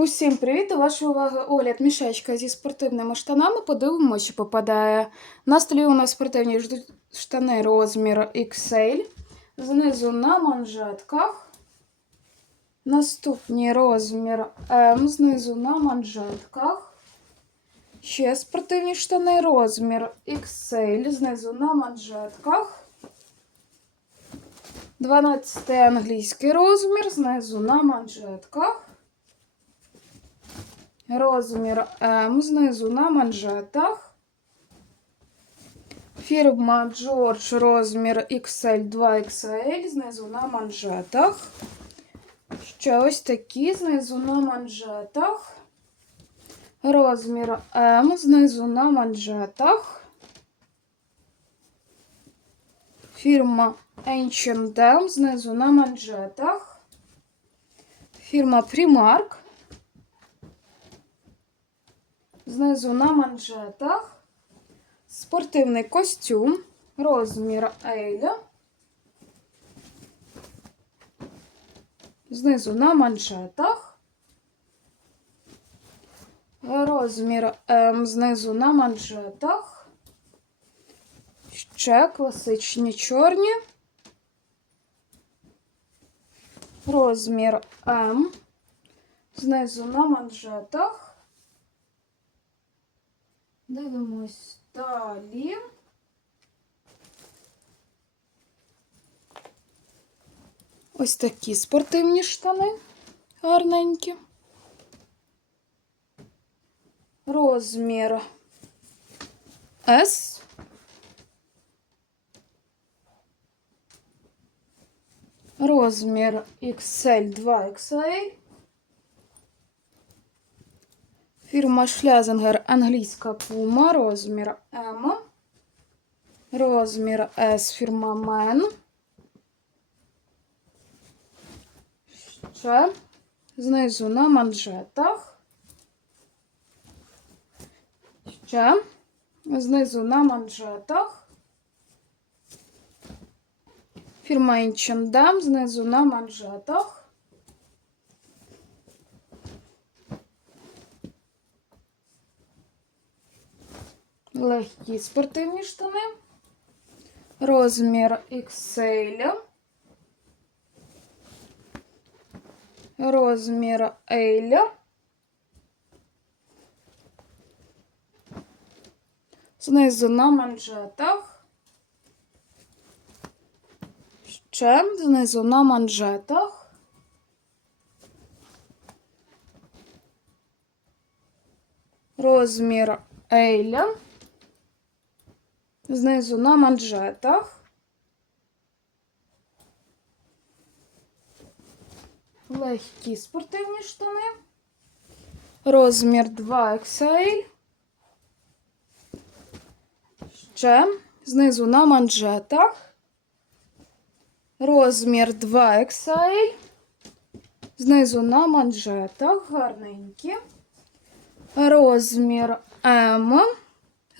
Усім привіт! До вашої уваги огляд мішечка зі спортивними штанами. Подивимося, що попадає. На столі у нас спортивні штани розмір XL. Знизу на манжетках. Наступний розмір М. Знизу на манжетках. Ще спортивні штани розмір XL. Знизу на манжетках. 12 англійський розмір. Знизу на манжетках. Розмір М знизу на манжетах. Фірма George розмір XL 2XL знизу на манжетах. Ще ось такі знизу на манжетах. Розмір М знизу на манжетах. Фірма H&M знизу на манжетах. Фірма Primark. Знизу на манжетах. Спортивний костюм. Розмір L. Знизу на манжетах. Розмір М знизу на манжетах. Ще класичні чорні. Розмір М. Знизу на манжетах. Дивимось далі. Ось такі спортивні штани гарненькі. Розмір S. Розмір XL 2XL. Фірма Шлязенгер англійська пума, розмір М. Розмір С фірма Мен. Ще знизу на манжетах. Ще знизу на манжетах. Фірма H&M знизу на манжетах. Легкі спортивні штани. Розмір XL. Розмір L. Знизу на манжетах. Ще знизу на манжетах. Розмір L. Знизу на манжетах. Легкі спортивні штани. Розмір 2XL. Ще знизу на манжетах. Розмір 2XL. Знизу на манжетах. Гарненькі. Розмір М.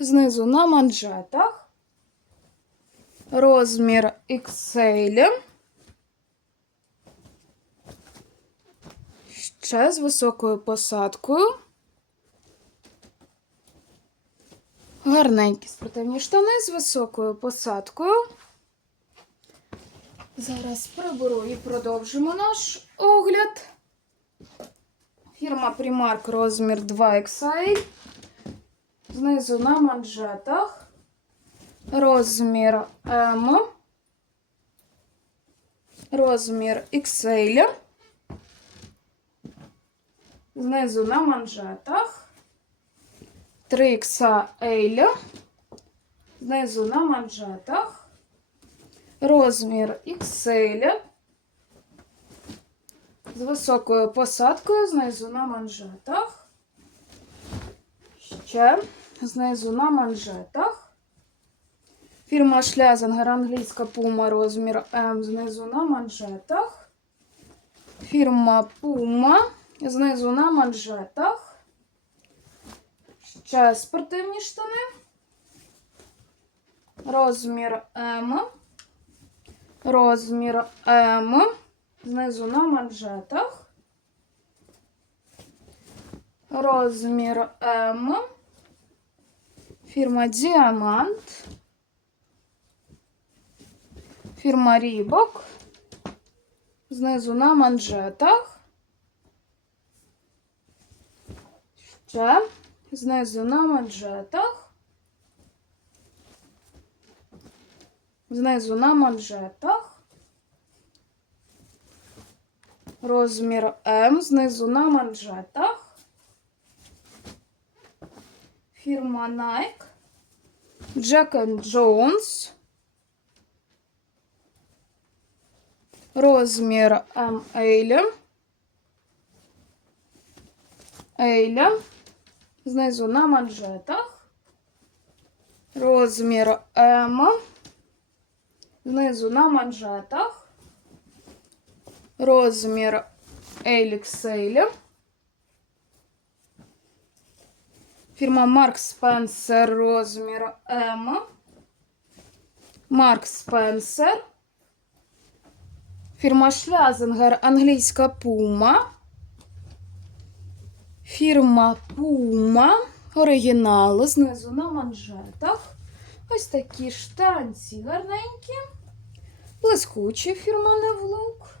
Знизу на манжетах. Розмір XL. Ще з високою посадкою. Гарненькі спортивні штани з високою посадкою. Зараз приберу і продовжимо наш огляд. Фірма Primark розмір 2XL. Знизу на манжетах. Розмір М. Розмір XL. Знизу на манжетах. 3XL. Знизу на манжетах. Розмір XL. З високою посадкою знизу на манжетах. Ще знизу на манжетах. Фірма Шлязенгер англійська пума розмір М знизу на манжетах. Фірма Пума знизу на манжетах. Ще спортивні штани. Розмір М. Розмір М. Знизу на манжетах. розмір М. Фірма Діамант. Фірма Рібок. Знизу на манжетах. Ще. Знизу на манжетах. Знизу на манжетах. Розмір М. Знизу на манжетах. Фірма Nike. Jack Jones. Розмір М Ейля. Ейля. Знизу на манжетах. Розмір М. Знизу на манжетах. Розмір Еліксейля. Фірма Марк Спенсер, розмір М. Марк Спенсер. Фірма Шлязенгер, англійська Пума. Фірма Пума. Оригінали знизу на манжетах. Ось такі штанці гарненькі. Блискучі фірма Невлук.